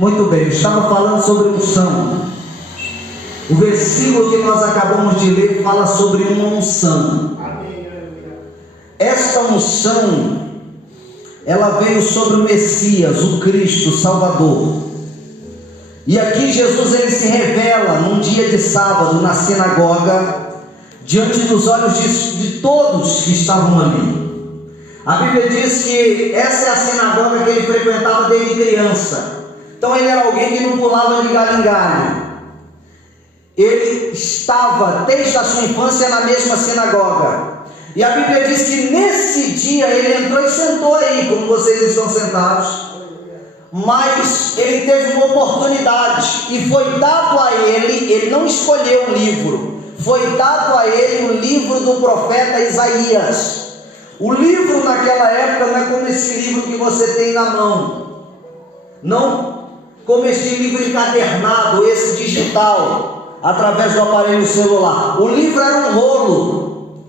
Muito bem, eu estava falando sobre unção. O versículo que nós acabamos de ler fala sobre uma unção. Esta unção, ela veio sobre o Messias, o Cristo, o Salvador. E aqui Jesus ele se revela num dia de sábado na sinagoga, diante dos olhos de todos que estavam ali. A Bíblia diz que essa é a sinagoga que ele frequentava desde criança. Então ele era alguém que não pulava de galho em galho. Ele estava desde a sua infância na mesma sinagoga. E a Bíblia diz que nesse dia ele entrou e sentou aí, como vocês estão sentados. Mas ele teve uma oportunidade e foi dado a ele não escolheu o livro, foi dado a ele o livro do profeta Isaías. O livro naquela época não é como esse livro que você tem na mão, não como esse livro encadernado, esse digital, através do aparelho celular. O livro era um rolo,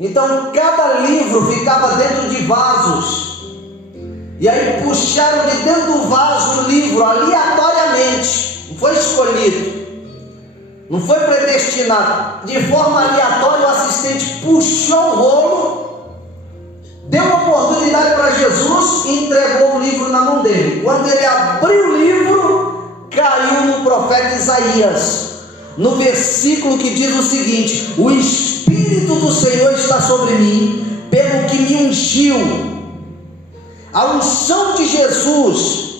então cada livro ficava dentro de vasos. E aí puxaram de dentro do vaso o livro aleatoriamente, não foi escolhido, não foi predestinado, de forma aleatória. O assistente puxou o rolo, deu uma oportunidade para Jesus e entregou o livro na mão dele. Quando ele abriu o livro, caiu no profeta Isaías, no versículo que diz o seguinte: o Espírito do Senhor está sobre mim, pelo que me ungiu. A unção de Jesus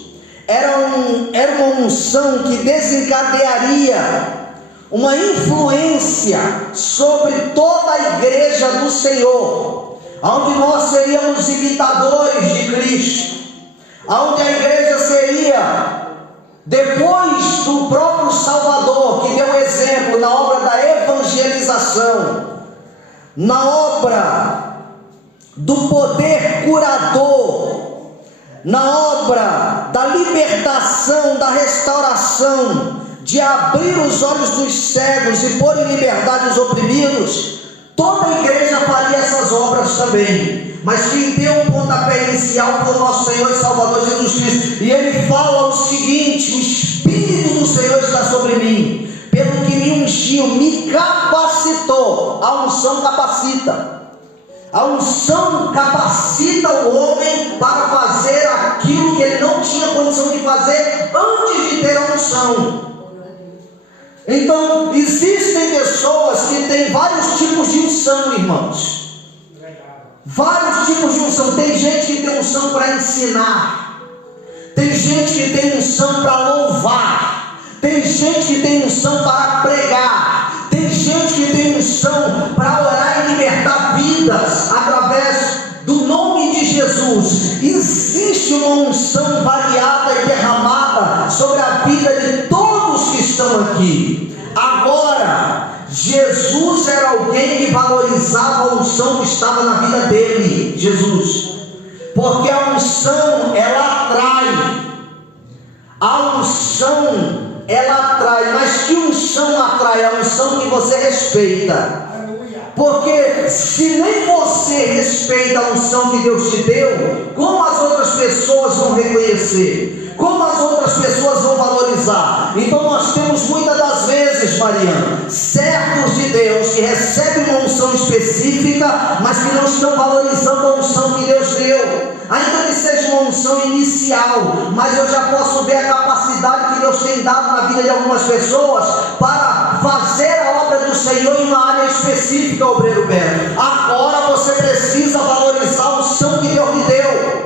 era uma unção que desencadearia uma influência sobre toda a igreja do Senhor, onde nós seríamos imitadores de Cristo, onde a igreja seria, depois do próprio Salvador, que deu exemplo na obra da evangelização, na obra do poder curador, na obra da libertação, da restauração, de abrir os olhos dos cegos e pôr em liberdade os oprimidos, toda a igreja faria essas obras também. Mas quem deu o pontapé inicial foi o nosso Senhor e Salvador Jesus Cristo. E ele fala o seguinte: o Espírito do Senhor está sobre mim, pelo que me ungiu, me capacitou. A unção capacita. A unção capacita o homem para fazer aquilo que ele não tinha condição de fazer antes de ter a unção. Então, existem pessoas que têm vários tipos de unção, irmãos. Vários tipos de unção. Tem gente que tem unção para ensinar. Tem gente que tem unção para louvar. Tem gente que tem unção para pregar. Tem gente que tem unção para orar e libertar vidas através do nome de Jesus. Existe uma unção variada e derramada sobre a vida de todos que estão aqui. Agora, Jesus era alguém que valorizava a unção que estava na vida dele, Jesus, porque a unção ela atrai. A unção ela atrai, mas que unção atrai? A unção que você respeita. Porque se nem você respeita a unção que Deus te deu, como as outras pessoas vão reconhecer? Como as outras pessoas vão valorizar? Então nós temos muitas das vezes, Mariana, servos de Deus que recebem uma unção específica, mas que não estão valorizando a unção que Deus deu. Ainda que seja uma unção inicial, mas eu já posso ver a capacidade que Deus tem dado na vida de algumas pessoas para fazer a obra do Senhor em uma área específica, obreiro Beto. Agora você precisa valorizar a unção que Deus lhe deu,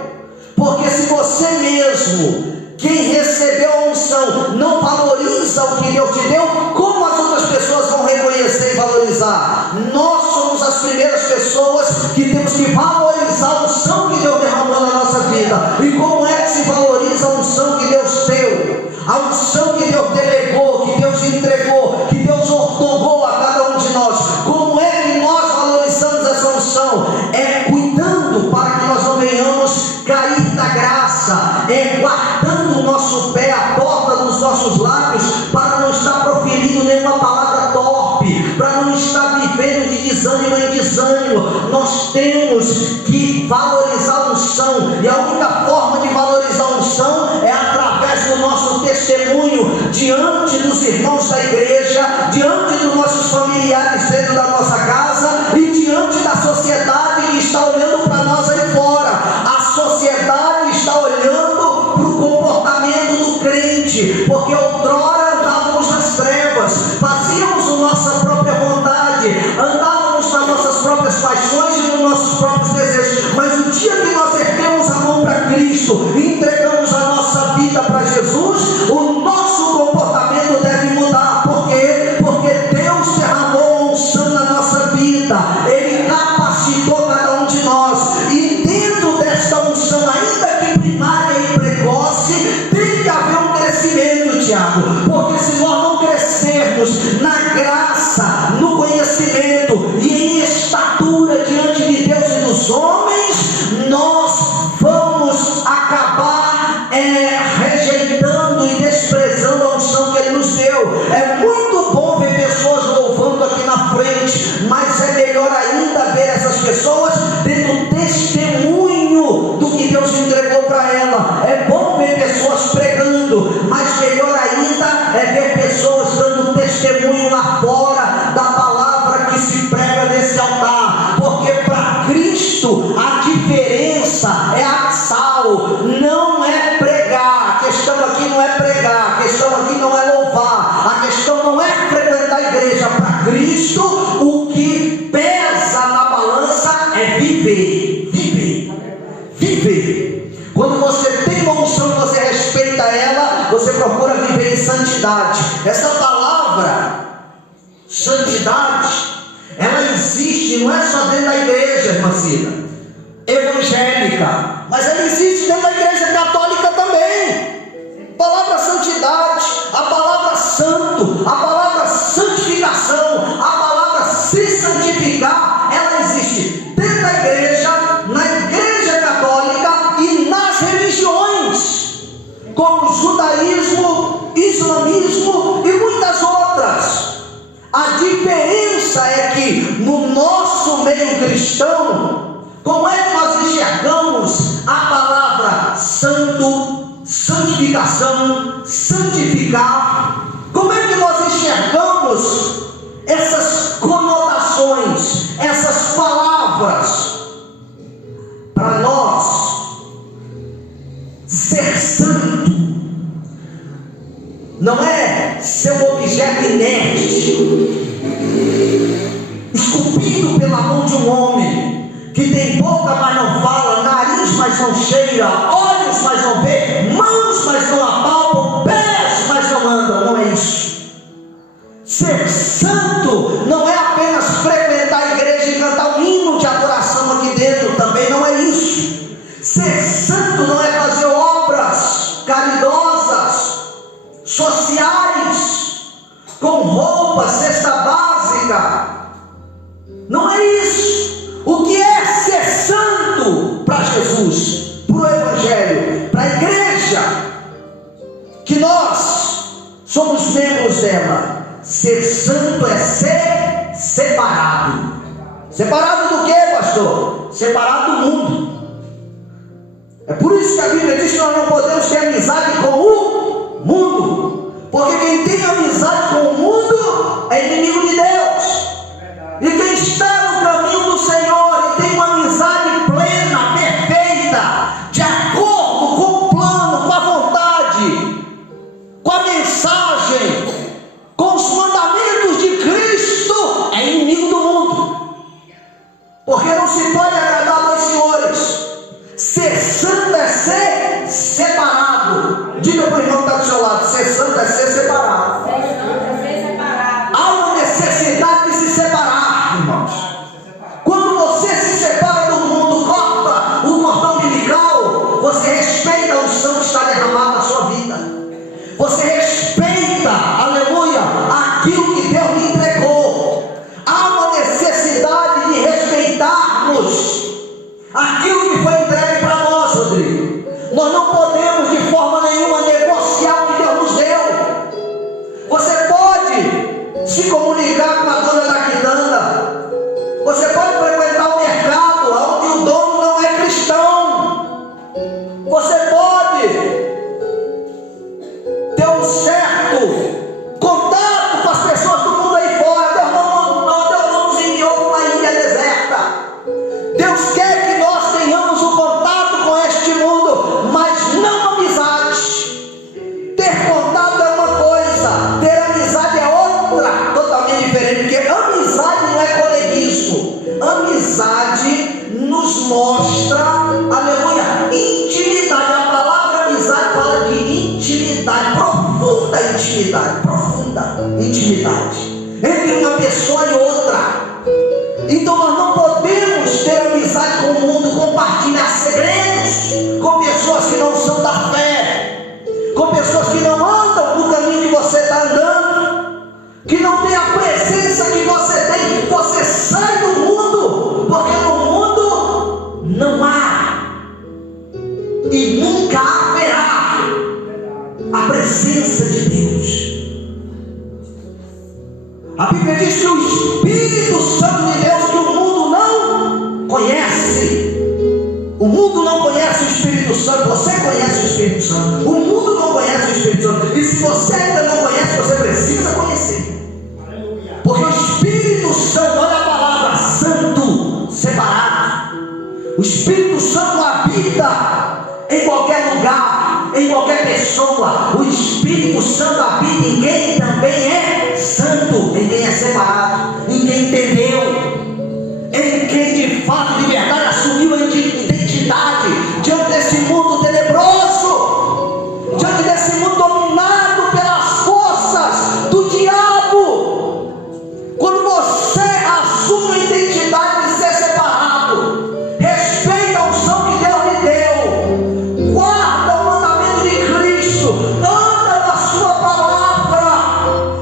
porque se você mesmo, quem recebeu a unção, não valoriza o que Deus te deu, como as outras pessoas vão reconhecer e valorizar? Nós somos as primeiras pessoas que temos que valorizar a unção que Deus derramou na nossa vida. E como é que se valoriza a unção que Deus deu? A unção que Deus delegou, que Deus entregou, que Deus ordenou a cada um de nós. Como é que nós valorizamos essa unção? É cuidando para que nós não venhamos cair da graça, é guardando o nosso pé, a porta dos nossos lábios, para não estar proferindo nenhuma palavra torpe, para não estar vivendo de desânimo em desânimo. Nós temos que valorizar a unção, e a única forma de valorizar a unção é através do nosso testemunho. testemunho diante dos irmãos da igreja, diante dos nossos familiares dentro da nossa casa e diante da sociedade que está olhando para nós aí fora. A sociedade está olhando para o comportamento do crente, porque outrora andávamos nas trevas, fazíamos a nossa própria vontade, andávamos nas nossas próprias paixões e nos nossos próprios desejos, mas o dia que nós erguemos a mão para Cristo e entregamos a nossa vida para Jesus, o nosso comportamento deve mudar. Por quê? Porque Deus derramou unção na nossa vida, Ele capacitou cada um de nós, e dentro desta unção, ainda que primária e precoce, tem que haver um crescimento, Tiago, porque se nós não crescermos na graça, no conhecimento e em estatura diante de Deus e dos homens, nós vamos acabar rejeitando e desprezando a unção que Ele nos deu. É muito bom ver pessoas louvando aqui na frente, mas é melhor ainda ver essas pessoas tendo testemunho do que Deus entregou para ela. É bom ver pessoas pregando, mas melhor ainda é ver pessoas dando testemunho lá fora da palavra que se prega nesse altar, porque para Cristo a diferença é abissal, não é pregar. A questão aqui não é pregar, a questão aqui não é louvar, a questão não é frequentar a igreja. Para Cristo o que pesa na balança é viver. Quando você tem uma unção e você respeita ela, você procura viver em santidade. Essa palavra santidade, ela existe, não é só dentro da igreja, irmã Cida, evangélica, mas ela existe dentro da igreja católica também. A palavra santidade, a palavra santo, a palavra santificação, a palavra se santificar, ela existe dentro da igreja, na igreja católica e nas religiões, como judaísmo, islamismo e muitas outras. A diferença é que no nosso meio cristão, como é que nós enxergamos a palavra santo, santificação, santificar? Como é que nós enxergamos essas conotações, essas palavras? Para nós, ser santo não é ser um objeto inerte, esculpido pela mão de um homem, que tem boca, mas não fala, nariz, mas não cheira, olhos, mas não vê, mãos, mas não apalpam, pés, mas não andam. Não é isso. Ser santo não é apenas frequentar a igreja e cantar um hino de adoração aqui dentro, também não é isso. Ser santo não é fazer obras caridosas, sociais, com roupa, cesta básica. Não é isso. O que é ser santo para Jesus, para o Evangelho, para a igreja que nós somos membros dela? Ser santo é ser separado. Separado do que, pastor? Separado do mundo. É por isso que a Bíblia diz que nós não podemos ter amizade com o mundo, porque quem tem amizade com o mundo é inimigo de Deus. E quem está no caminho do Senhor e tem uma amizade plena, perfeita, de acordo com o plano, com a vontade, com a mensagem, com os mandamentos de Cristo, é inimigo do mundo. Porque não se pode agradar dois senhores. Ser santo é ser separado. Diga para o irmão que está do seu lado: ser santo é ser separado. Há uma necessidade de se separar, irmãos. Quando você se separa do mundo, corta o cordão umbilical, você respeita a unção que está derramada na sua vida. Você respeita, aleluia, aquilo que Deus lhe entregou. Há uma necessidade de respeitarmos aquilo que foi entregue para nós, Rodrigo. Nós não podemos de forma nenhuma negociar o que Deus nos deu. Você pode se comunicar com a dona da quitanda, você pode frequentar o mercado onde o dono não é cristão, você pode ter ter um certo contato com as pessoas do mundo aí fora. Deus não nos enviou para uma ilha deserta. Deus quer que nós tenhamos um contato com este mundo, mas não amizade. Ter contato é uma coisa, ter amizade é outra, totalmente diferente, porque amizade não é coleguismo. Amizade nos mostra, aleluia, intimidade. A palavra amizade fala de intimidade, profunda intimidade entre uma pessoa e outra. Então nós não podemos ter amizade com o mundo, compartilhar segredos com pessoas que não são da fé, com pessoas que não andam no caminho que você está andando, que não tem a presença que você tem. Você sai do mundo, porque no mundo não há e nunca haverá a presença de Deus. A Bíblia diz que o Espírito Santo de Deus, que o mundo não conhece. O mundo não conhece o Espírito Santo. Você conhece o Espírito Santo. O mundo não conhece o Espírito Santo. E se você ainda não conhece, você precisa conhecer. Porque o Espírito Santo, olha a palavra santo, separado. O Espírito Santo habita em qualquer lugar, em qualquer pessoa. O Espírito Santo habita em quem também é santo, em quem é separado, em quem entendeu, em quem de fato, de verdade, assumiu a identidade diante desse mundo tenebroso, diante desse mundo dominado pelas forças do diabo. Quando você assume a identidade de ser separado, respeita a unção que Deus lhe deu, guarda o mandamento de Cristo, anda na sua palavra,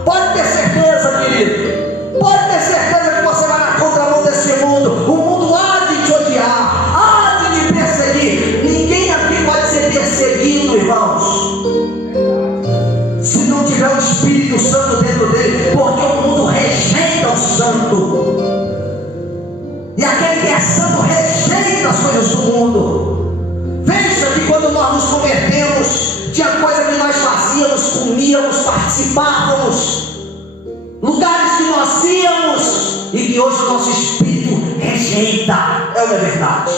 pode ter certeza, querido, pode ter certeza que você vai na contramão desse mundo. O mundo há de te odiar, há de te perseguir. Ninguém aqui pode ser perseguido, irmãos, se não tiver o Espírito Santo dentro dele, porque o mundo rejeita o santo, e aquele que é santo rejeita as coisas do mundo. Veja que quando nós nos convertemos, tinha coisa que nós fazíamos, comíamos, participávamos, lugares que nós íamos e que hoje o nosso espírito rejeita. É uma verdade.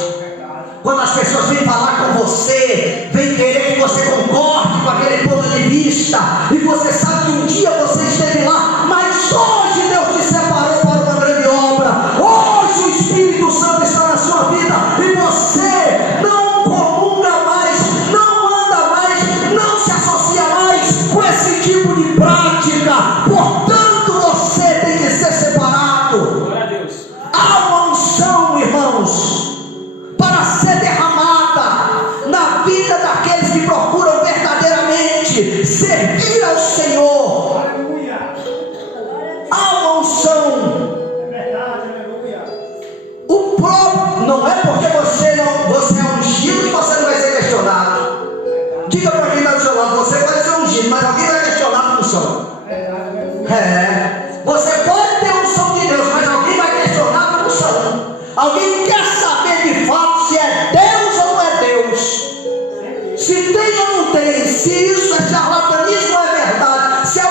Quando as pessoas vêm falar com você, vêm querer que você concorde com aquele ponto de vista, e você sabe que um dia você esteve lá, mas hoje Deus te separou para uma grande obra. Hoje o Espírito Santo está na sua vida e você não comunga mais, não anda mais, não se associa mais com esse tipo de prática. Portanto, você tem que ser separado. Há uma unção, irmãos, para ser derramada na vida daqueles que procuram verdadeiramente servir ao Senhor. Há uma unção. O próprio, não é porque você é ungido que você não vai ser questionado. Diga para quem está do seu lado, você pode ser ungido, mas alguém vai questionar a unção. Você pode ter a unção de Deus, mas alguém vai questionar a unção. Alguém quer saber de fato se é Deus ou não é Deus, se tem ou não tem, se isso é charlatanismo ou é verdade, se é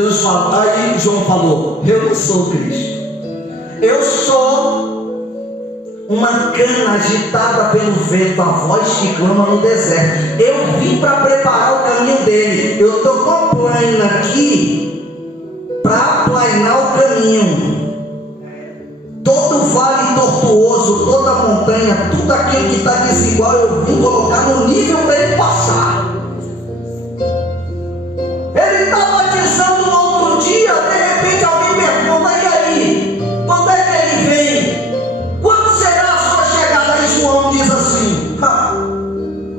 Jesus fala, aí João falou, eu não sou Cristo, eu sou uma cana agitada pelo vento, a voz que clama no deserto. Eu vim para preparar o caminho dele. Eu estou com a plaina aqui para aplainar o caminho. Todo vale tortuoso, toda montanha, tudo aquilo que está desigual, eu vim colocar no nível para ele passar. Ele está batizando no outro dia, de repente alguém pergunta, e aí? Quando é que ele vem? Quando será a sua chegada? Aí João diz assim,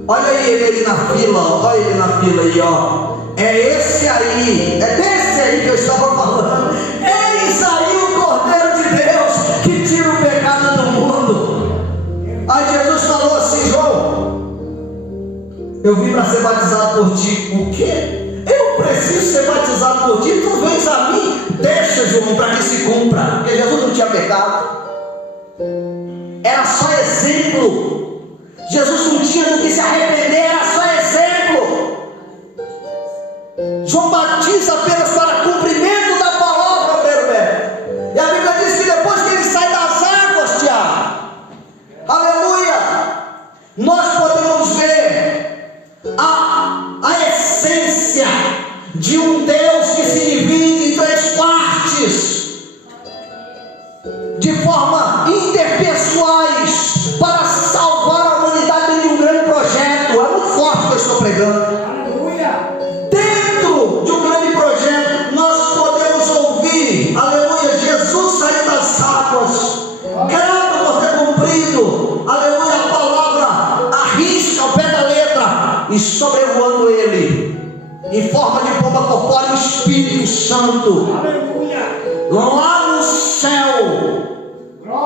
olha aí ele na fila, olha ele na fila aí, ó. É esse aí, é desse aí que eu estava falando. Eis aí o Cordeiro de Deus que tira o pecado do mundo. Aí Jesus falou assim, João, eu vim para ser batizado por ti. O quê? Eu preciso ser batizado por ti, tu vens a mim. Deixa, João, para que se cumpra, porque Jesus não tinha pecado, era só exemplo. Jesus não tinha do que se arrepender, era só exemplo. João batiza apenas para cumprimento da palavra, Beto. E a Bíblia diz que depois que ele sai das águas, Tiago, aleluia, nós podemos ver a essência de um Deus que se divide em três partes, de forma interpessoais, para salvar a humanidade de um grande projeto. É muito forte o que eu estou pregando. Dentro de um grande projeto, nós podemos ouvir, aleluia, Jesus sair das águas, grato por ter cumprido, aleluia, a palavra, arrisca ao pé da letra, e sobrevoando ele, em forma de pomba corpórea, o Espírito Santo, lá no céu,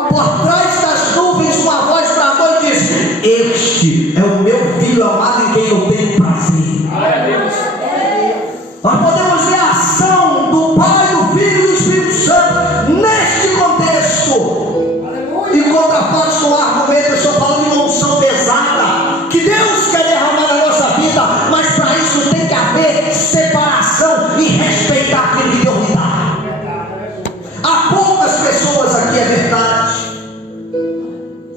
por trás das nuvens, uma voz bradou e diz: este é o meu filho amado em quem eu tenho prazer. Nós podemos ver a ação do Pai, do Filho e do Espírito Santo neste contexto. E contrapontos com o argumento, eu estou falando de uma unção pesada que Deus quer derramar na nossa vida, mas para isso tem que haver separação e respeitar aquilo que Deus lhe dá. Há poucas pessoas aqui, é verdade,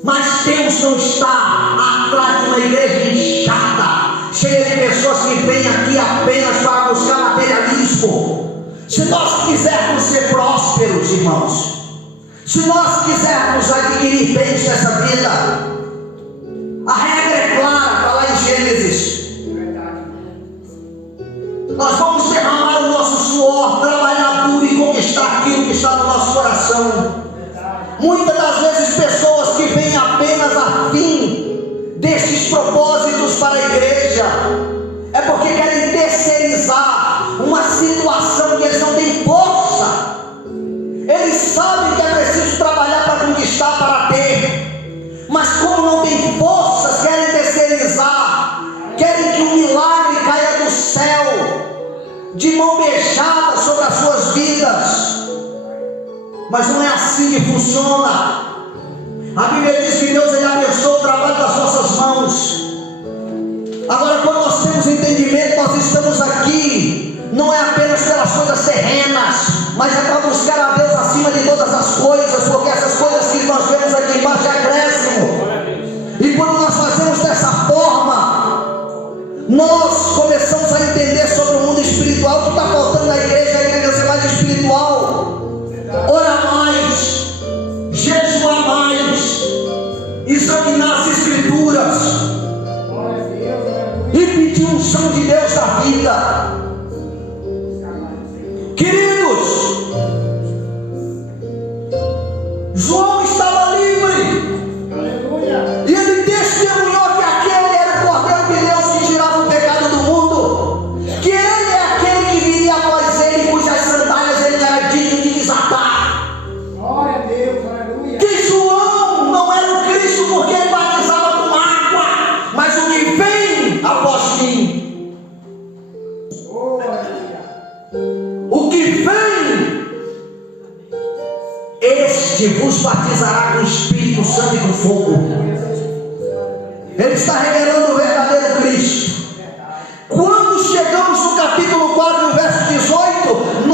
mas Deus não está atrás de uma igreja inchada, cheia de pessoas que vêm aqui apenas para buscar materialismo. Se nós quisermos ser prósperos, irmãos, se nós quisermos adquirir bens nessa vida, a regra é clara, está lá em Gênesis. Nós vamos derramar o nosso suor, trabalhar duro e conquistar aquilo que está no nosso coração. Muitas das vezes pessoas que vêm apenas a fim destes propósitos para a igreja é porque querem terceirizar uma situação que eles não têm força. Eles sabem que é preciso trabalhar para conquistar, para ter, mas como não tem forças, querem terceirizar, querem que o milagre caia do céu de mão beijada sobre as suas vidas. Mas não é assim que funciona. A Bíblia diz que Deus, ele abençoa o trabalho das nossas mãos. Agora, quando nós temos entendimento, nós estamos aqui, não é apenas pelas coisas terrenas, mas é para buscar a Deus acima de todas as coisas, porque essas coisas que nós vemos aqui embaixo é acréscimo. E quando nós fazemos dessa forma, nós começamos a entender sobre o mundo espiritual. O que está faltando na igreja? A igreja ser mais espiritual, orar mais, jejuar mais, examinar as escrituras e pedir unção de Deus na vida. Queridos, João estava livre, e ele testemunhou que aquele era o Cordeiro de Deus que tirava o pecado do mundo, que ele é aquele que viria após ele, cujas sandálias ele era digno de desatar. Glória a Deus, aleluia. Que João não era o Cristo porque ele batizava com água, mas o que vem após mim, o que vem, este vos batizará com o Espírito Santo e com fogo. Ele está revelando o verdadeiro Cristo. Quando chegamos no capítulo 4, no verso 18,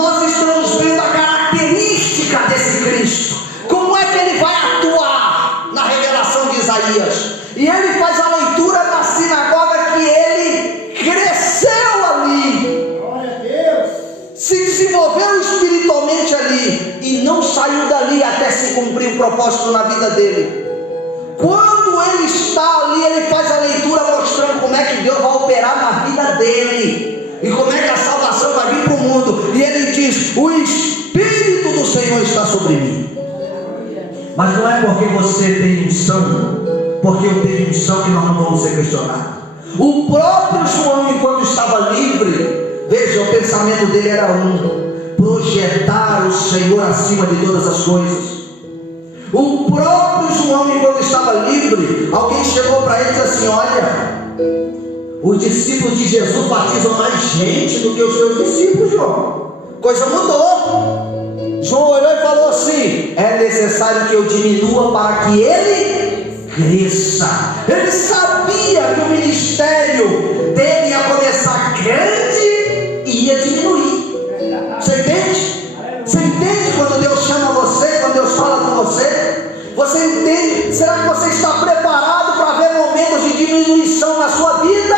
E ele faz a leitura na sinagoga que ele cresceu ali. Glória a Deus. Se desenvolveu espiritualmente ali e não saiu dali até se cumprir o propósito na vida dele. Quando ele está ali, ele faz a leitura mostrando como é que Deus vai operar na vida dele e como é que a salvação vai vir para o mundo. E ele diz: o Espírito do Senhor está sobre mim. Mas não é porque você tem unção, porque eu tenho unção, que nós não vamos ser questionados. O próprio João, enquanto estava livre, veja, o pensamento dele era projetar o Senhor acima de todas as coisas. O próprio João, enquanto estava livre, alguém chegou para ele e disse assim: olha, os discípulos de Jesus batizam mais gente do que os seus discípulos, João. Coisa mudou. João olhou e falou assim: é necessário que eu diminua para que ele cresça. Ele sabia que o ministério dele ia começar grande e ia diminuir. Você entende? Você entende quando Deus chama você, quando Deus fala com você? Você entende? Será que você está preparado para ver momentos de diminuição na sua vida?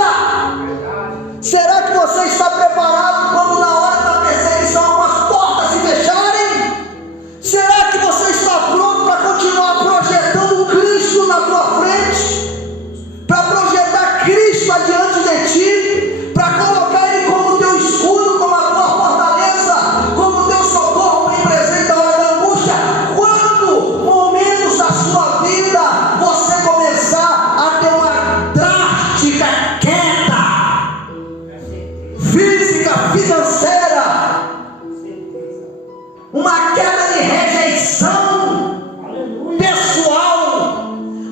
Será que você está preparado quando na hora da perseguição algumas portas se fecharem? Será que você está pronto para continuar projetando Cristo na tua frente? Para projetar Cristo adiante de ti? Para colocar Ele como teu escudo, como a tua fortaleza, como teu socorro bem presente na hora da angústia? Quando momentos da sua vida você começar a ter uma drástica queda física, financeira, uma queda de rejeição pessoal,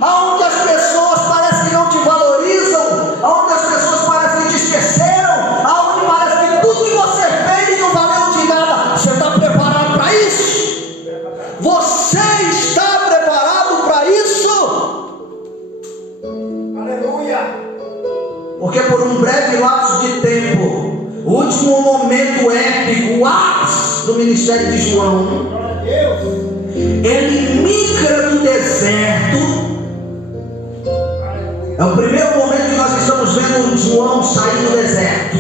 aonde as pessoas parecem que não te valorizam, aonde as pessoas parecem que te esqueceram, aonde parece que tudo que você fez não valeu de nada. Você está preparado para isso? Você está preparado para isso? Aleluia. Porque por um breve lapso de tempo, o último momento épico, o ápice do ministério de João, Glória a Deus. ele migra do deserto. É o primeiro momento que nós estamos vendo João sair do deserto.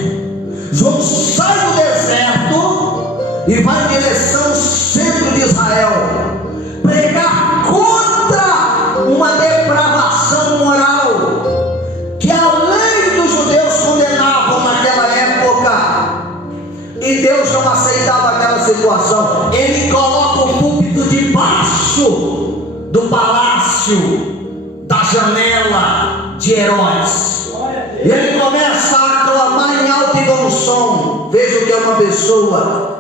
João sai do deserto e vai em direção ao centro de Israel, pregar contra uma depravação moral que a lei dos judeus condenavam naquela época, e Deus não aceitava aquela situação. Ele coloca o púlpito debaixo do palácio, da janela de Herodes, e ele começa a clamar em alto e bom som. Veja que é uma pessoa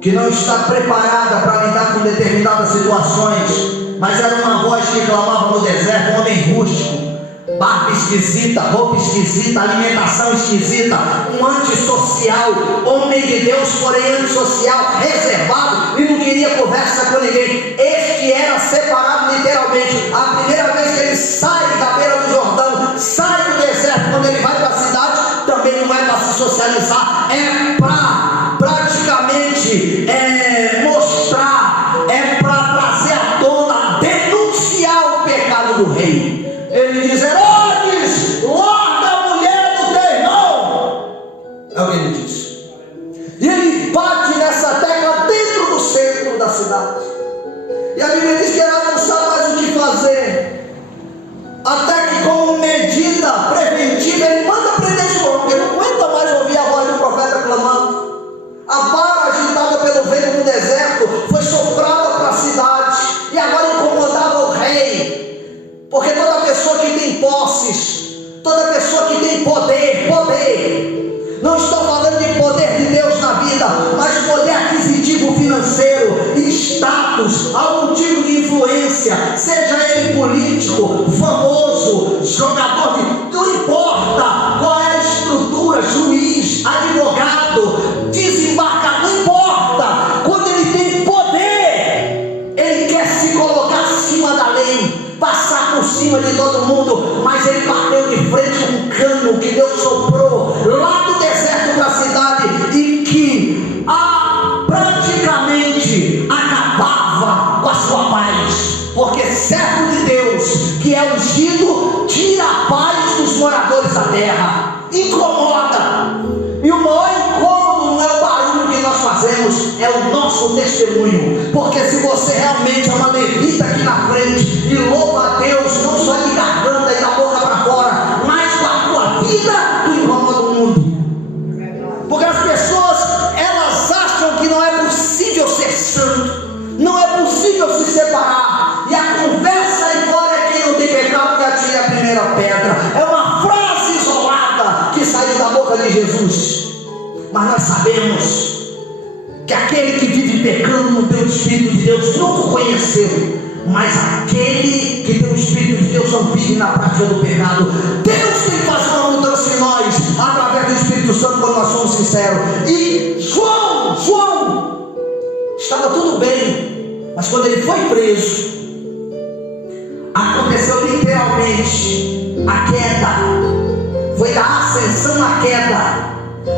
que não está preparada para lidar com determinadas situações, mas era uma voz que clamava no deserto, um homem rústico, barba esquisita, roupa esquisita, alimentação esquisita, um antissocial, homem de Deus, porém antissocial, reservado, e não queria conversa com ninguém. Este era separado literalmente. A primeira vez que ele sai da beira do Jordão, sai do deserto, quando ele vai para a cidade, também não é para se socializar, é para praticamente mostrar, é para trazer à tona, denunciar o pecado do rei. Ele diz: Herodes, guarda a mulher do teu irmão. É o que ele diz. E ele bate nessa tecla dentro do centro da cidade. E a Bíblia diz que ele não sabe mais o que fazer, até que, como medida preventiva, ele manda prender João, porque não aguenta mais ouvir a voz do profeta clamando. A vara agitada pelo vento no deserto foi soprada para a cidade e agora incomodava o rei, porque toda pessoa que tem posses, toda pessoa que tem poder, não estou falando de poder de Deus na vida, mas poder aquisitivo financeiro, status, algum tipo de influência, seja ele político, famoso, jogador de... não importa qual é a estrutura, juiz, advogado, desembarcador, não importa. Quando ele tem poder, ele quer se colocar acima da lei, passar por cima de todo mundo, mas ele bateu de frente com um cano que Deus soprou lá do deserto da cidade e que praticamente acabava com a sua paz, porque servo de Deus que que é ungido tira a paz dos moradores da terra, incomoda. E o maior incômodo não é o barulho que nós fazemos, é o nosso testemunho. Porque se você realmente é uma levita aqui na frente e louva a Deus, não só de garganta e da boca para fora, mas com a tua vida, tu incomoda o mundo. Porque as pessoas, elas acham que não é possível ser santo, não é possível se separar. E a conversa aí fora é quem não tem pecado que atire a primeira pedra. É uma frase isolada que saiu da boca de Jesus. Mas nós sabemos que aquele que vive pecando no teu Espírito de Deus não o conheceu. Mas aquele que tem o Espírito de Deus não vive na prática do pecado. Deus tem que fazer uma mudança em nós através do Espírito Santo quando nós somos sinceros. E João estava tudo bem, mas quando ele foi preso, aconteceu literalmente a queda. Foi da ascensão à queda,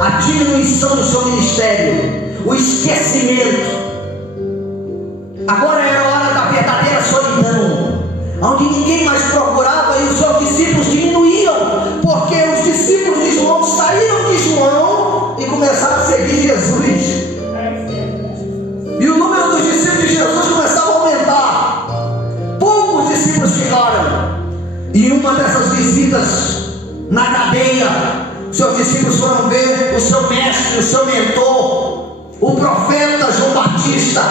a diminuição do seu ministério, o esquecimento. Agora era a hora da verdadeira solidão, onde ninguém mais procurava e os seus discípulos diminuíam, porque os discípulos de João saíram de João e começaram a seguir Jesus. E o número dos discípulos de Jesus começava a aumentar. Poucos discípulos ficaram. E em uma dessas visitas na cadeia, seus discípulos foram ver o seu mestre, o seu mentor, o profeta João Batista,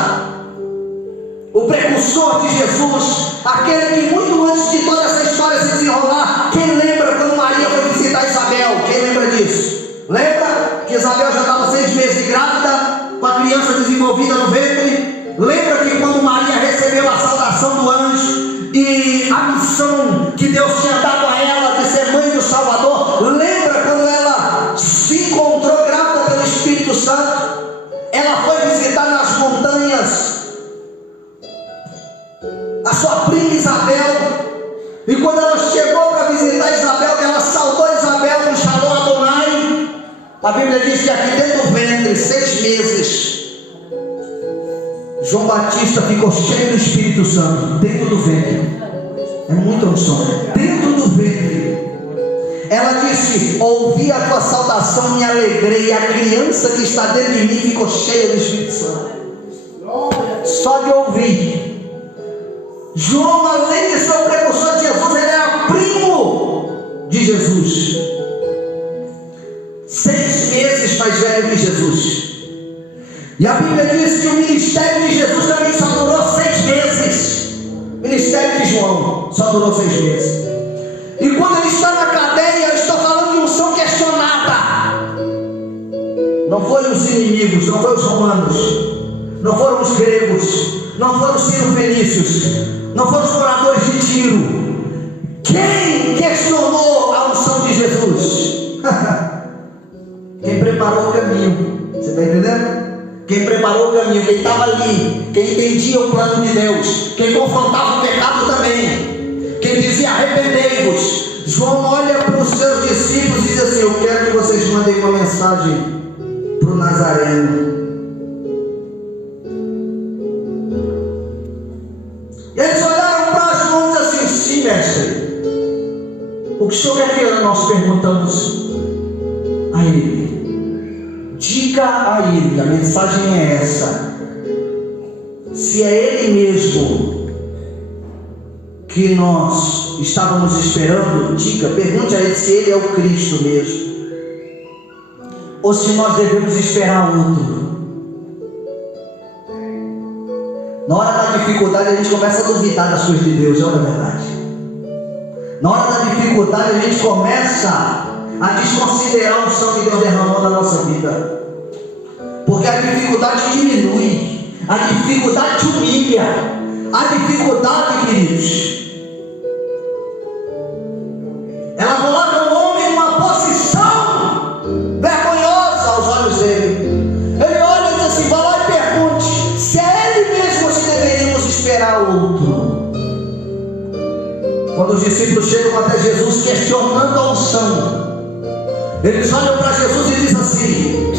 o precursor de Jesus, aquele que muito antes de toda essa história se desenrolar, quem lembra quando Maria foi visitar Isabel? Quem lembra disso? Lembra que Isabel já estava 6 meses grávida, com a criança desenvolvida no ventre? Lembra que quando Maria recebeu a saudação do anjo e a missão que Deus tinha dado a ela de ser mãe do Salvador? Lembra quando ela se encontrou grávida pelo Espírito Santo? Ela foi visitar nas montanhas a sua prima Isabel, e quando ela chegou para visitar Isabel, ela saudou Isabel com Shalom Adonai. A Bíblia diz que aqui dentro do ventre, 6 meses, João Batista ficou cheio do Espírito Santo, dentro do ventre. É muita unção, dentro do ventre. Ela disse: ouvi a tua saudação, me alegrei. A criança que está dentro de mim ficou cheia do Espírito Santo, só de ouvir. João, além de ser o precursor de Jesus, ele era primo de Jesus, 6 meses mais velho que Jesus. E a Bíblia diz que o ministério de Jesus também só durou 6 meses. O ministério de João só durou 6 meses. E quando ele está na cadeia, eu estou falando de unção questionada. Não foram os inimigos, não foram os romanos, não foram os gregos, não foram os cirofenícios, não foram os moradores de Tiro. Quem questionou a unção de Jesus? Quem preparou o caminho. Você está entendendo? Quem preparou o caminho, quem estava ali, quem entendia o plano de Deus, quem confrontava o pecado também, quem dizia arrependei-vos. João olha para os seus discípulos e diz assim: eu quero que vocês mandem uma mensagem para o Nazareno. E eles olharam para João e disseram assim: sim, mestre, o que o senhor quer que nós perguntamos a ele? Diga a ele, a mensagem é essa: se é ele mesmo que nós estávamos esperando, diga, pergunte a ele se ele é o Cristo mesmo, ou se nós devemos esperar outro. Na hora da dificuldade a gente começa a duvidar das coisas de Deus, não é verdade? Na hora da dificuldade a gente começa a desconsiderar a unção que Deus derramou na nossa vida, porque a dificuldade diminui, a dificuldade te humilha, a dificuldade, queridos, ela coloca o homem numa posição vergonhosa aos olhos dele. Ele olha e diz assim: vai lá e pergunte se é ele mesmo ou se deveríamos esperar outro. Quando os discípulos chegam até Jesus questionando a unção, eles olham para Jesus e dizem assim: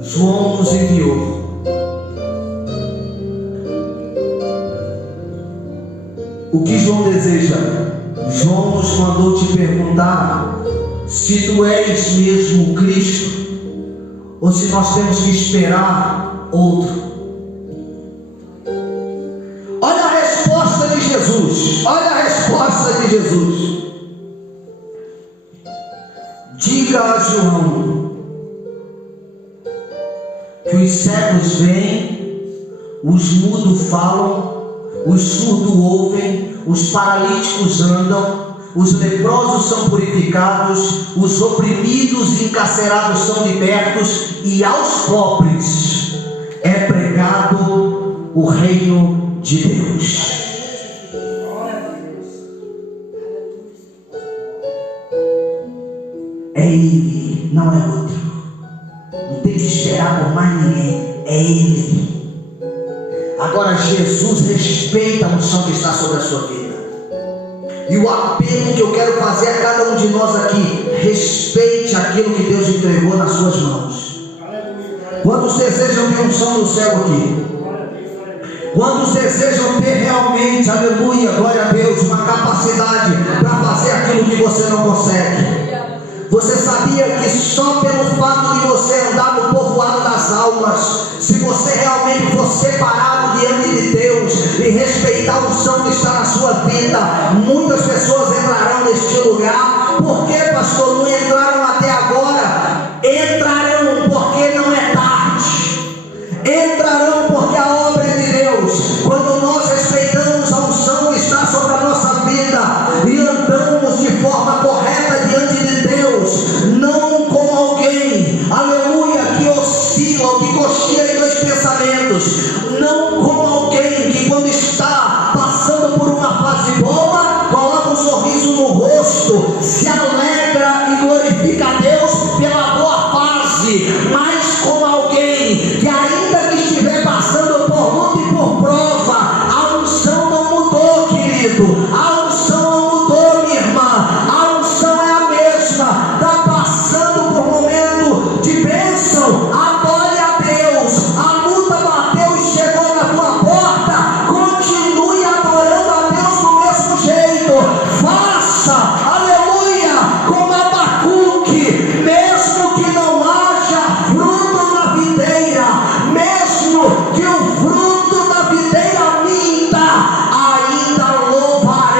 João nos enviou. O que João deseja? João nos mandou te perguntar se tu és mesmo Cristo ou se nós temos que esperar outro. Olha a resposta de Jesus. Olha a resposta de Jesus. Diga a João que os cegos veem, os mudos falam, os surdos ouvem, os paralíticos andam, os leprosos são purificados, os oprimidos e encarcerados são libertos, e aos pobres é pregado o reino de Deus. É Ele, não é outro. Não tem que esperar por mais ninguém. É Ele. Agora Jesus respeita a unção que está sobre a sua vida. E o apelo que eu quero fazer a cada um de nós aqui: respeite aquilo que Deus entregou nas suas mãos. Quantos desejam ter unção no céu aqui? Quantos desejam ter realmente, aleluia, glória a Deus, uma capacidade para fazer aquilo que você não consegue? Você sabia que só pelo fato de você andar no povoado das almas, se você realmente for separado diante de Deus e respeitar a unção que está na sua vida, muitas pessoas entrarão neste lugar? Por que, pastor, não entraram até agora? Entrarão porque não é tarde. Entrarão porque a obra é de Deus. Quando nós respeitamos a unção que está sobre a nossa vida e andamos de forma correta diante de Deus, não como alguém, aleluia, que oscila, que cocheia em dois pensamentos, não como alguém que quando está passando por uma fase boa, coloca um sorriso no rosto, se alegra e glorifica a Deus pela boa fase, mas como alguém que ainda que estiver passando por luta e por prova, a unção não mudou, querido, a unção não mudou, minha irmã, a unção é a mesma. Está passando por momento de bênção, adore a Deus. A luta bateu e chegou na tua porta, continue adorando a Deus do mesmo jeito. Faça, aleluia, como Abacuque, mesmo que não haja fruto na videira, mesmo que o fruto da videira minta, ainda louvarei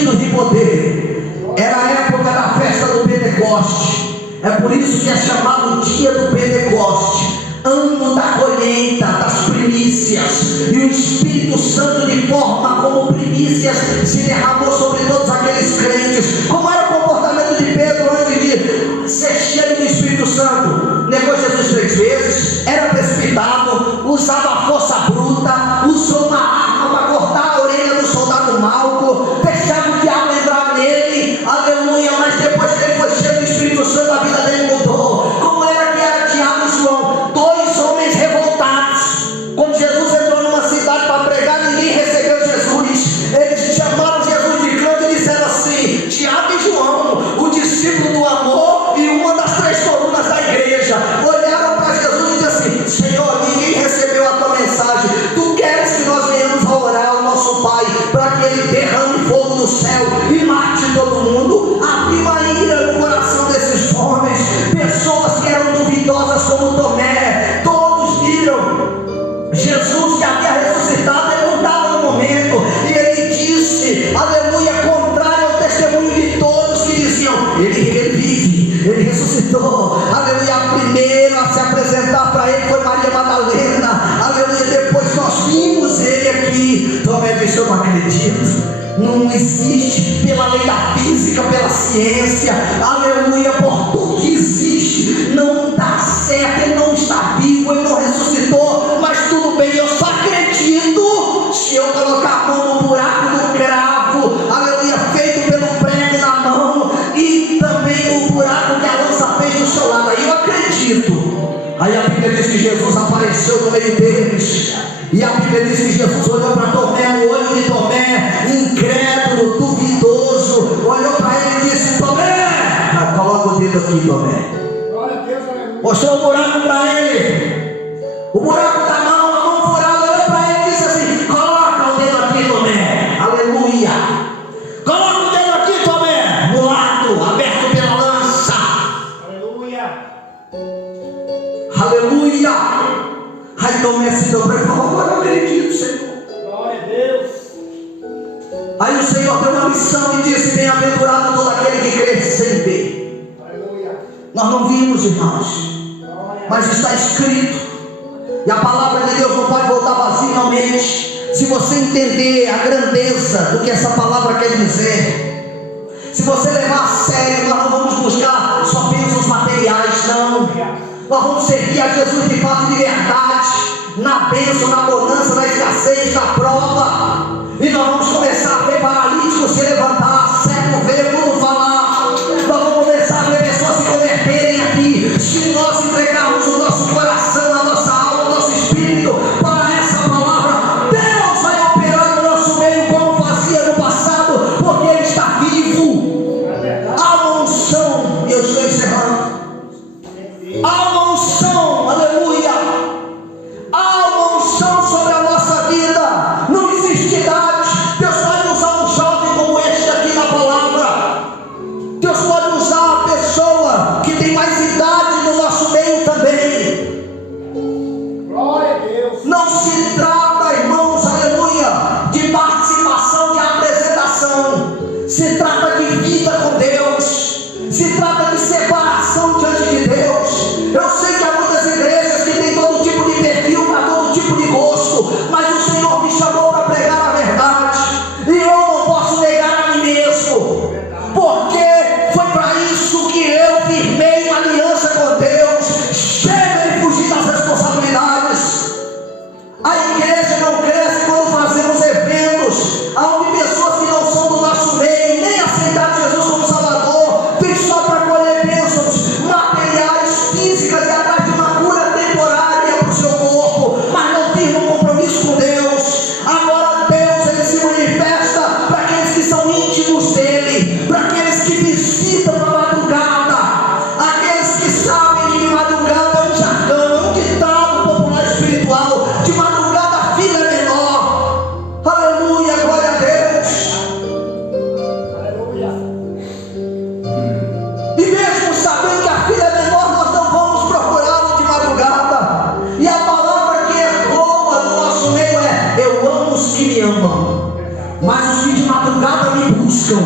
revestidos de poder. Era a época da festa do Pentecoste. É por isso que é chamado dia do Pentecoste, ano da colheita, das primícias. E o Espírito Santo, de forma como primícias, se derramou sobre todos aqueles crentes. Como era o comportamento de Pedro antes de ser cheio do Espírito Santo? Negou Jesus 3 vezes, era precipitado, usava a força bruta, usou uma arma para cortar a orelha do soldado Malco, deixava o diabo entrar nele, aleluia. Mas depois que ele foi cheio do Espírito Santo, a vida dele mudou. Como era que era Tiago e João, dois homens revoltados. Quando Jesus entrou numa cidade para pregar, ninguém recebeu Jesus. Eles chamaram Jesus de canto e disseram assim: Tiago e João, o discípulo do amor e uma das 3 colunas da igreja, olharam para Jesus e disseram assim: Senhor, ninguém recebeu a tua mensagem. Tu queres que nós venhamos a orar ao nosso Pai para que ele derrame fogo do céu e mate todo mundo? Havia uma ira no coração desses homens, pessoas que eram duvidosas como Tomé. Todos viram Jesus que havia ressuscitado, ele não estava no momento, e ele disse, aleluia, contrário ao testemunho de todos que diziam: ele vive, ele ressuscitou, aleluia. A primeira a se apresentar para ele foi Maria Madalena, aleluia. Depois nós vimos ele aqui. Tomé disse: eu não acredito. Não existe pela lei da física, pela ciência, aleluia, por tudo que existe, não dá certo. Ele não está vivo, ele não ressuscitou, mas tudo bem, eu só acredito se eu colocar a mão no buraco do cravo, aleluia, feito pelo prego na mão, e também o buraco que a lança fez do seu lado. Aí eu acredito. Aí a Bíblia diz que Jesus apareceu no meio deles, e a Bíblia diz que Jesus olhou para Tomé, o olho de Tomé, incrédulo, duvidoso, olhou para ele e disse: Tomé, coloca o dedo aqui, Tomé. Mostrou o buraco para ele, o buraco da mão, a mão furada. Olhou para ele e disse assim: coloca o dedo aqui, Tomé, aleluia. Coloca o dedo aqui, Tomé, no lado aberto pela lança, aleluia, aleluia. Aí Tomé se dobrou e falou: agora eu acredito, Senhor. Glória a Deus. Aí o Senhor deu uma missão e disse: bem-aventurado todo aquele que crê sem ver. Aleluia. Nós não vimos, irmãos, mas está escrito, e a palavra de Deus não pode voltar vazia realmente. Se você entender a grandeza do que essa palavra quer dizer, se você levar a sério, nós não vamos buscar só bênçãos materiais, não. Nós vamos seguir a Jesus de fato, de verdade, na bênção, na bonança, na escassez, na prova. E nós vamos começar a ver paralíticos se levantar, cego ver, mudo falar. Nós vamos começar a ver pessoas se converterem aqui, se nós entregarmos o nosso coração, a nossa alma, o nosso espírito para essa palavra. Deus vai operar no nosso meio como fazia no passado, porque Ele está vivo. Há uma unção, e eu estou encerrando. Há uma unção, aleluia. Há uma unção sobre a nossa vida. Não existe idade. Deus pode usar um jovem como este aqui na palavra. Deus pode usar uma pessoa que tem mais idade no nosso meio também. Glória a Deus. Não se trata, irmãos, aleluia, de participação, de apresentação. Se trata de vida com Deus. Se trata de separação diante de Deus. Eu sei que há muitas igrejas que têm todo tipo de perfil, para todo tipo de gosto, mas o Senhor me chamou para pregar a verdade, e eu não posso negar a mim mesmo, porque foi para isso que eu firmei uma aliança com Deus. Chega de fugir das responsabilidades. A igreja não cresce quando fazemos eventos onde pessoas que não são do nosso meio, nem aceitaram Jesus como Salvador, vêm só para colher bênção buscam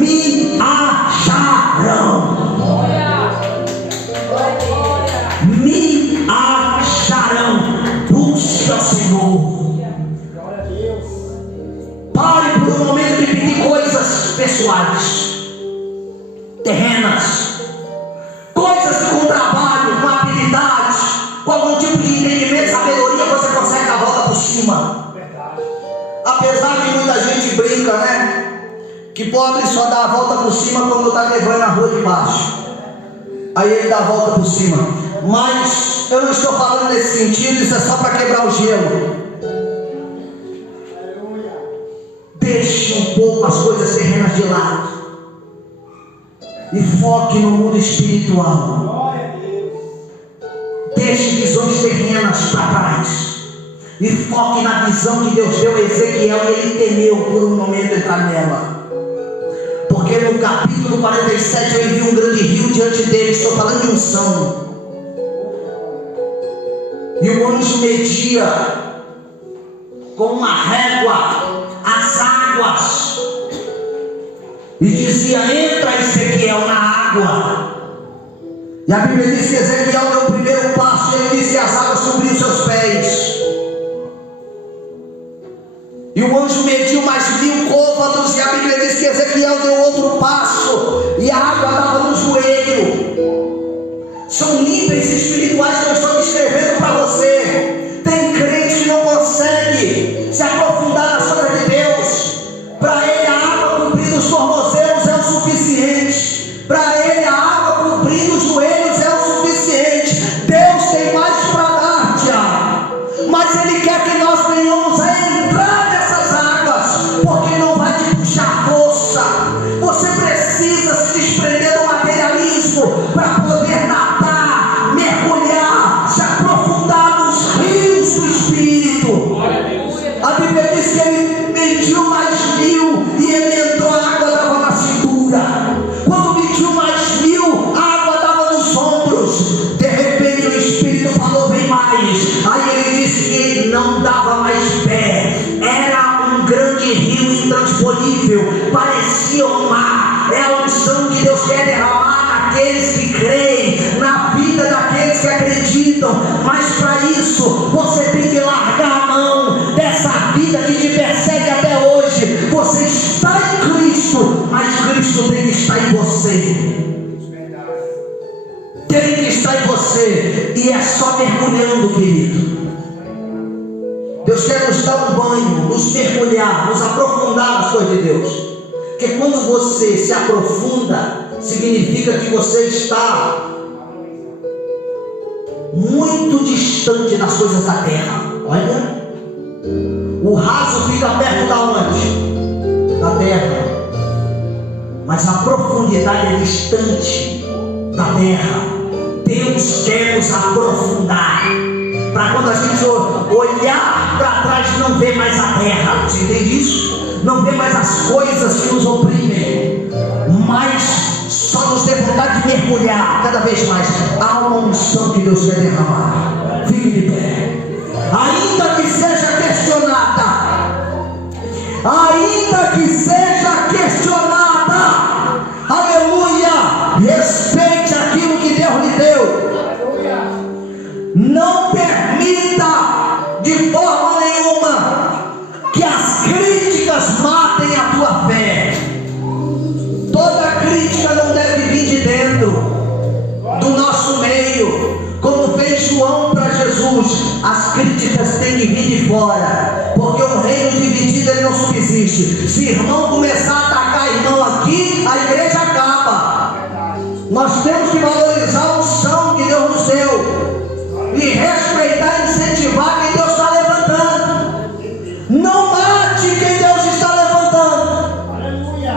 me acharão. Me acharão. Busque ao Senhor. Pare por um momento de pedir coisas pessoais, terrenas, coisas que com trabalho, com habilidade, com algum tipo de entendimento, sabedoria, você consegue dar a volta por cima. Apesar que muita gente brinca, né? Que pobre só dá a volta por cima quando está levando a rua de baixo. Aí ele dá a volta por cima. Mas eu não estou falando nesse sentido, isso é só para quebrar o gelo. Deixe um pouco as coisas terrenas de lado e foque no mundo espiritual. Deixe visões terrenas para trás e foque na visão que Deus deu a Ezequiel, e ele temeu por um momento entrar nela. Porque no capítulo 47 ele viu um grande rio diante dele. Estou falando de unção. E o anjo media com uma régua as águas e dizia: entra, Ezequiel, na água. E a Bíblia diz que Ezequiel deu o primeiro passo, e ele disse que as águas cobriam seus pés. E o anjo mediu mais 1000 côvados, e a Bíblia diz que Ezequiel deu outro passo, e a água dava no joelho. São níveis espirituais que eu estou descrevendo para você. Tem crente que não consegue se aprofundar nas coisas de Deus. Para ele a água cobrindo os tornozelos é o suficiente. Para ele a água cobrindo os joelhos é o suficiente. Deus tem mais para dar, Tiago. Mas ele quer que nós venhamos a entrar nessas águas, porque não vai te puxar força. Você precisa se desprender do materialismo para poder nadar, mergulhar, se aprofundar nos rios do Espírito. A Bíblia diz que ele mediu mais 1000 e ele entrou, a água dava na cintura. Quando mediu mais 1000, a água dava nos ombros. De repente o Espírito falou: vem mais. Aí ele disse que ele não dava mais pé. Era um grande rio intransponível, parecia um mar. É a unção que Deus quer derramar naqueles que creem, na vida daqueles que acreditam. Mas para isso você tem que largar a mão dessa vida que te persegue até hoje. Você está em Cristo, mas Cristo tem que estar em você. Tem que estar em você. E é só mergulhando, querido. Deus quer nos dar um banho, nos mergulhar, nos aprofundar nas coisas de Deus. Porque quando você se aprofunda, significa que você está muito distante das coisas da terra. Olha, o raso fica perto da onde? Da terra. Mas a profundidade é distante da terra. Deus quer nos aprofundar, para quando a gente olhar para trás não ver mais a terra. Você entende isso? Não ver mais as coisas que nos oprimem, mas só nos dê vontade de mergulhar cada vez mais. Há uma unção que Deus quer derramar. Fique de pé. Ainda que seja questionada, ainda que seja questionada, aleluia, respeite aquilo que Deus lhe deu. Não permita de forma nenhuma que as críticas matem a tua fé. Toda crítica não deve vir de dentro do nosso meio, como fez João para Jesus. As críticas têm que vir de fora, porque um reino dividido ele não subsiste. Se irmão começar a atacar irmão aqui, a igreja acaba. Nós temos que valorizar a unção que Deus nos deu e respeitar e incentivar quem Deus está levantando. Não mate quem Deus está levantando. Aleluia.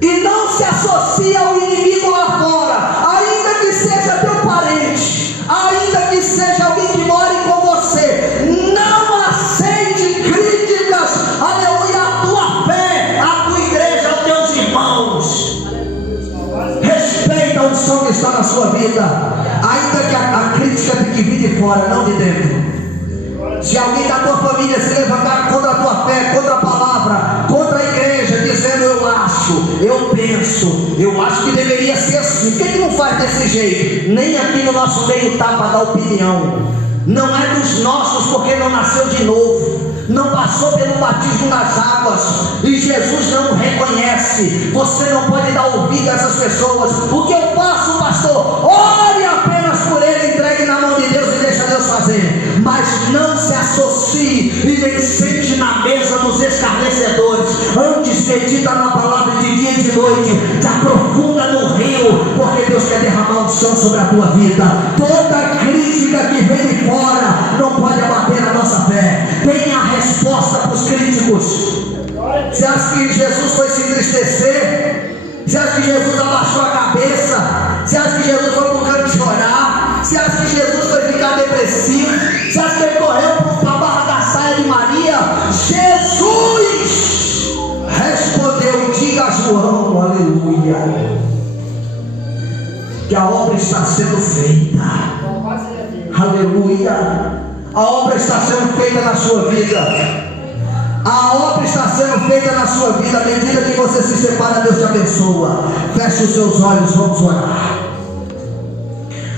E não se associe ao inimigo lá fora, ainda que seja teu parente, ainda que seja alguém que more com você. Não aceite críticas, aleluia, à tua fé, à tua igreja, aos teus irmãos. Respeita a unção que está na sua vida, ainda que a crítica tem que vir de fora, não de dentro. Se alguém da tua família se levantar contra a tua fé, contra a palavra, contra a igreja, dizendo eu acho, eu penso, eu acho que deveria ser assim. Por que não faz desse jeito? Nem aqui no nosso meio está para dar opinião. Não é dos nossos, porque não nasceu de novo, não passou pelo batismo nas águas, e Jesus não o reconhece. Você não pode dar ouvido a essas pessoas. O que eu faço, pastor? Ore apenas por ele, entregue na mão de Deus e deixa Deus fazer. Mas não se associe e nem sente na mesa dos escarnecedores. Antes medita na palavra de dia e de noite, te aprofunda no rio, porque Deus quer derramar unção sobre a tua vida. Toda crítica que vem de fora não pode abater a nossa fé. Tenha a resposta para os críticos. Você acha que Jesus foi se entristecer? Você acha que Jesus abaixou a cabeça? Você acha que Jesus foi para um canto chorar? Você acha que Jesus foi ficar depressivo? Você acha que ele correu para a barra da saia de Maria? Jesus respondeu: diga a João, aleluia, que a obra está sendo feita. Aleluia. A obra está sendo feita na sua vida. A obra está sendo feita na sua vida. À medida que você se separa, Deus te abençoa. Feche os seus olhos, vamos orar.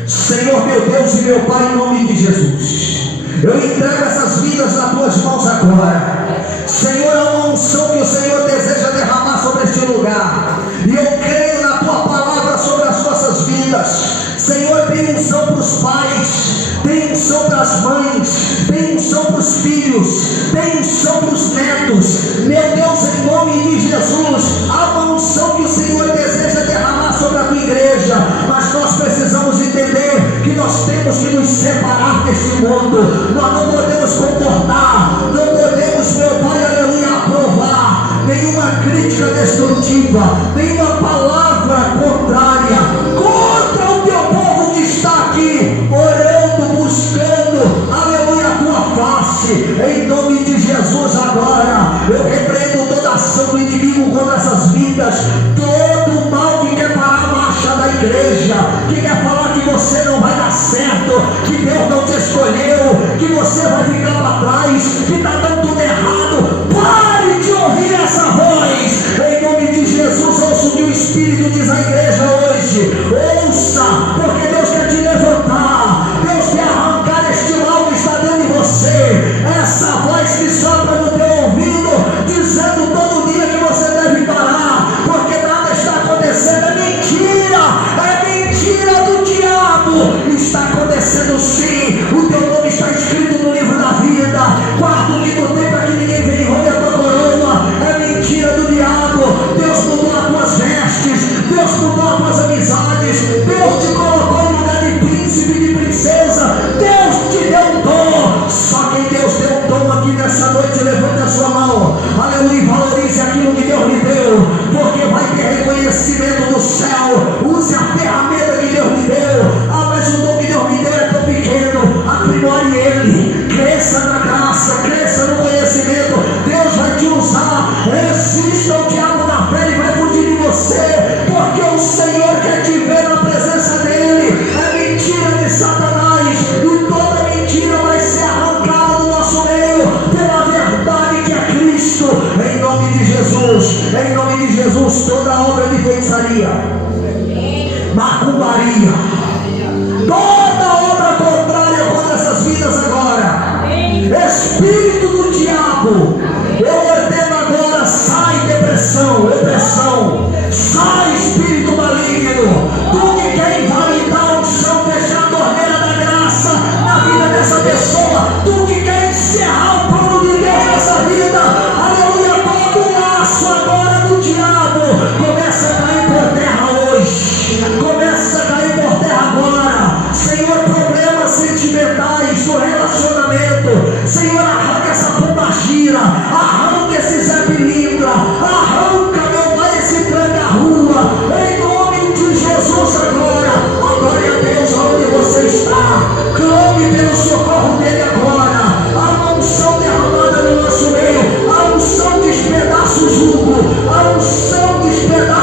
Senhor meu Deus e meu Pai, em nome de Jesus, eu entrego essas vidas nas tuas mãos agora. Senhor, há uma unção que o Senhor deseja derramar sobre este lugar, e eu creio na tua palavra sobre as nossas vidas. Senhor, tem unção para os pais, tem unção para as mães, tem unção para os filhos, tem unção para os netos. Meu Deus, em nome de Jesus, há uma unção que o Senhor deseja derramar sobre a tua igreja, mas nós precisamos entender que nós temos que nos separar deste mundo. Nós não podemos comportar, não podemos, meu Pai, aleluia, aprovar nenhuma crítica destrutiva, nenhuma palavra contrária contra o teu povo que está aqui orando, buscando, aleluia, a tua face. Em nome de Jesus, agora eu repreendo toda ação do inimigo contra essas vidas, todo o mal que quer parar a marcha da igreja, que quer falar que você não vai dar certo, que Deus não te escolheu, que você vai ficar para trás, que está dando tudo errado. Pare de ouvir essa voz. Em nome de Jesus, ouça o que o Espírito diz à igreja hoje. Ouça, porque Deus quer te levantar, Deus quer arrancar este mal que está dentro de você. Essa voz que sopra no teu ouvido, dizendo todo dia que você deve parar, porque nada está acontecendo. É mentira do diabo. Está acontecendo sim. O teu nome está escrito no livro da vida. Guarda o que tu tem para que ninguém venha roubar a tua coroa. É mentira do diabo. Deus mudou as tuas vestes, Deus mudou as tuas amizades, Deus te colocou em lugar de príncipe, de princesa. Deus te deu um dom. Só quem Deus deu um dom aqui nessa noite, levante a sua mão, aleluia, e valorize aquilo que Deus lhe deu, porque vai ter reconhecimento do céu. Use a ferramenta que Deus lhe deu. Ah, mas o dom que Deus lhe deu é tão pequeno. Aprimore ele, cresça na graça, cresça no conhecimento. Deus vai te usar. Resista ao diabo na fé, ele vai fugir de você, porque o Senhor quer te ver na presença dele. É mentira de Satanás, e toda mentira vai ser arrancada do nosso meio pela verdade que é Cristo. Em nome de Jesus, em nome de Jesus, toda obra de feitiçaria, macumbaria, toda obra contrária contra essas vidas agora, espírito do diabo, eu ordeno agora: sai depressão, opressão, sai espírito maligno, tu que quer invalidar a unção, fechar a torneira da graça na vida dessa pessoa, tu que quer encerrar o plano de Deus nessa vida, aleluia, todo laço agora do diabo começa a cair por terra hoje, começa a cair por terra agora. Senhor, problemas sentimentais do relacionamento, Senhor, arranca essa pombagira, arranca esse Zé Pilintra, arranca, meu Pai, esse tranca-rua, em nome de Jesus agora. Glória a Deus onde você está, clame pelo socorro dele agora. A unção derramada no nosso meio, a unção despedaça o jugo, a unção despedaça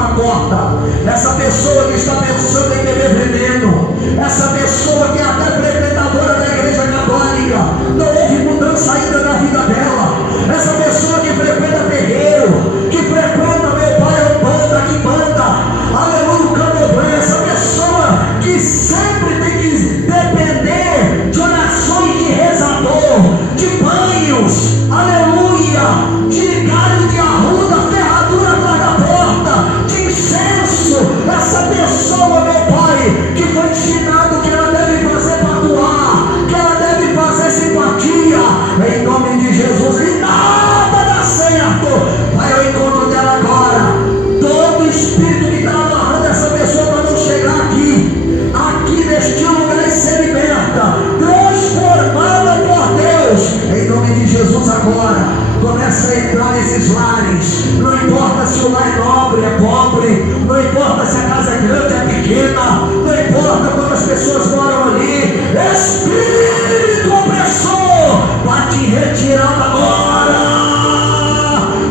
uma porta, essa pessoa que está pensando em beber veneno, essa pessoa que é até frequentadora da igreja católica, não houve mudança ainda na vida dela, essa pessoa que frequenta terreiro, que frequenta, meu pai, banda, que banda, aleluia, o candomblé, essa pessoa que sempre tem que depender de orações de rezador, de banhos, aleluia, de galho de arruda, ferradura atrás da porta, de incenso, essa pessoa, meu pai, que foi ensinado que ela deve fazer patuá, que ela deve fazer simpatia, em nome de Jesus, e nada dá certo, vai ao encontro dela agora, todo espírito que está amarrando essa pessoa para não chegar aqui neste lugar e ser liberta, transformada por Deus, em nome de Jesus agora, começa a entrar nesses lares, não importa se o lar é nobre, é pobre, não importa se a casa é grande, é pequena, não importa quantas pessoas moram ali, espírito opressor, vai te retirando agora,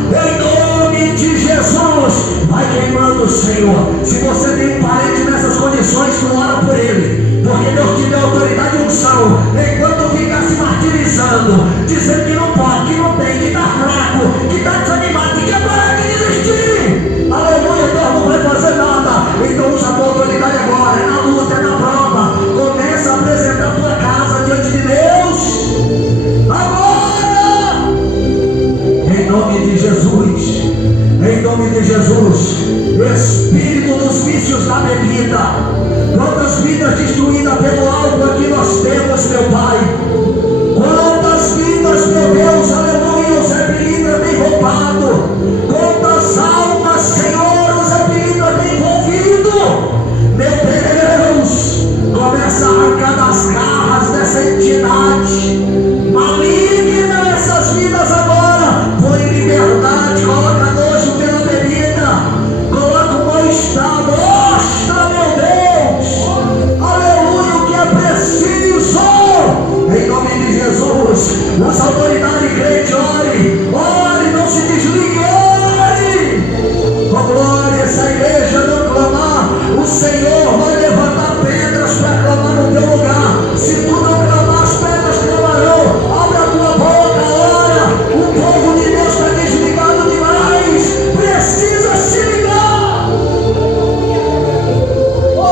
em nome de Jesus, vai queimando, Senhor. Se você tem um parente nessas condições, tu ora por ele, porque Deus te deu autoridade e unção, enquanto ficar se martirizando, dizendo que não pode, que não tem, que está fraco, que está desanimado, que quer parar de desistir, aleluia, Deus não vai fazer nada, então usa a tua autoridade agora, é na luta, é na prova, começa a apresentar a tua casa diante de Deus, agora, em nome de Jesus, em nome de Jesus, espírito dos vícios da bebida, quantas vidas destruídas pelo álcool aqui nós temos, meu Pai, quantas vidas, meu Deus, aleluia, o Zé Pilintra tem roubado, quantas almas, Senhor, o Zé Pilintra tem envolvido, meu Deus, começa a arrancar das garras dessa entidade maligna essas vidas agora, põe em liberdade, coloca nojo pela bebida, coloca o mal-estar, mostra, meu Deus, aleluia, o que é preciso, em nome de Jesus, usa autoridade, crente, ore, não se desligue, ore, com glória, essa igreja não clamar, o Senhor vai levantar pedras para clamar no teu lugar, se tu não clamar, as pedras clamarão, abre a tua boca, ora, o povo de Deus está desligado demais, precisa se ligar, oh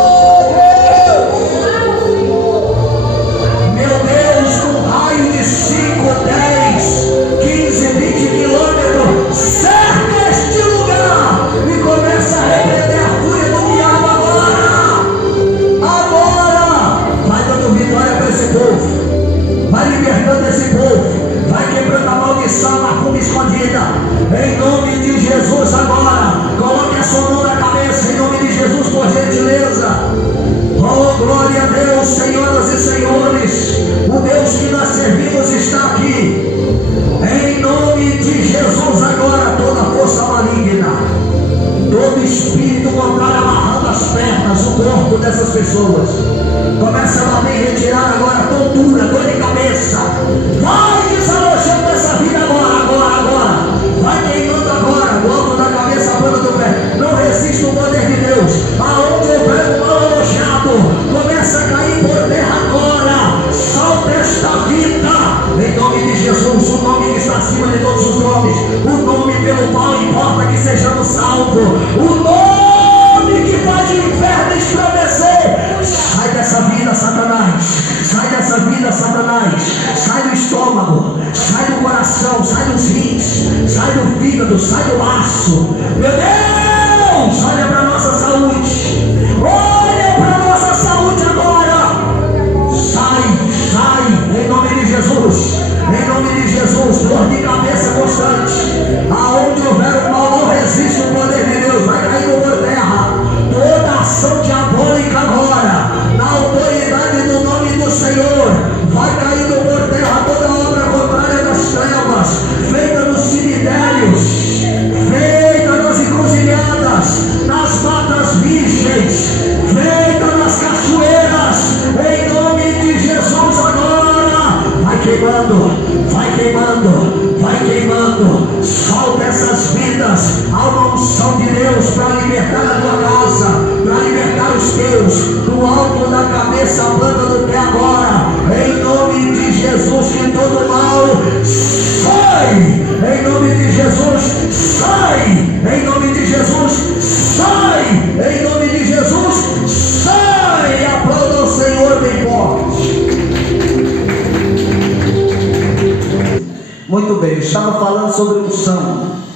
meu Deus, num raio de 5, 10, 15, 20 quilômetros, cerca este lugar e começa a repreender a fúria do diabo agora, vai dando vitória para esse povo, vai libertando esse povo, vai quebrando a maldição, a fuma escondida, em nome de Jesus agora, coloque a sua mão na cabeça, em nome de Jesus, por gentileza, oh glória a Deus, senhoras e senhores, o Deus que nós servimos está aqui, em nome de Jesus agora, toda força maligna, todo espírito contrário amarrando as pernas, o corpo dessas pessoas, começa a bater e retirar agora tontura, dor de cabeça, vai desalojando essa vida agora, vai queimando agora, do alto da cabeça, a ponta do pé, não resiste o poder de Deus, aonde houver um mal alojado, começa a cair por terra agora, solta esta vida, em nome de Jesus, o nome que está acima de todos os nomes, o nome pelo qual importa que sejamos salvos, o nome que faz o inferno estremecer, sai dessa vida, Satanás, sai dessa vida, Satanás, sai do estômago, sai do coração, sai dos rins, sai do fígado, sai do baço, meu Deus, olha para a nossa saúde, olha para a nossa saúde agora, sai, em nome de Jesus, em nome de Jesus, dor de cabeça constante, aonde houver o mal não resiste o poder de Deus, vai cair por terra, toda ação diabólica agora, na autoridade do nome do Senhor, vai caindo por terra toda obra contrária das trevas, feita nos cemitérios, feita nas encruzilhadas, nas matas virgens, vidas. Há uma unção de Deus para libertar a tua casa, para libertar os teus, do alto da cabeça à planta do pé agora, em nome de Jesus. De todo mal, sai, em nome de Jesus, sai, em nome de Jesus, sai, em nome de Jesus, sai. Aplauda o Senhor bem forte. Muito bem, eu estava falando sobre unção.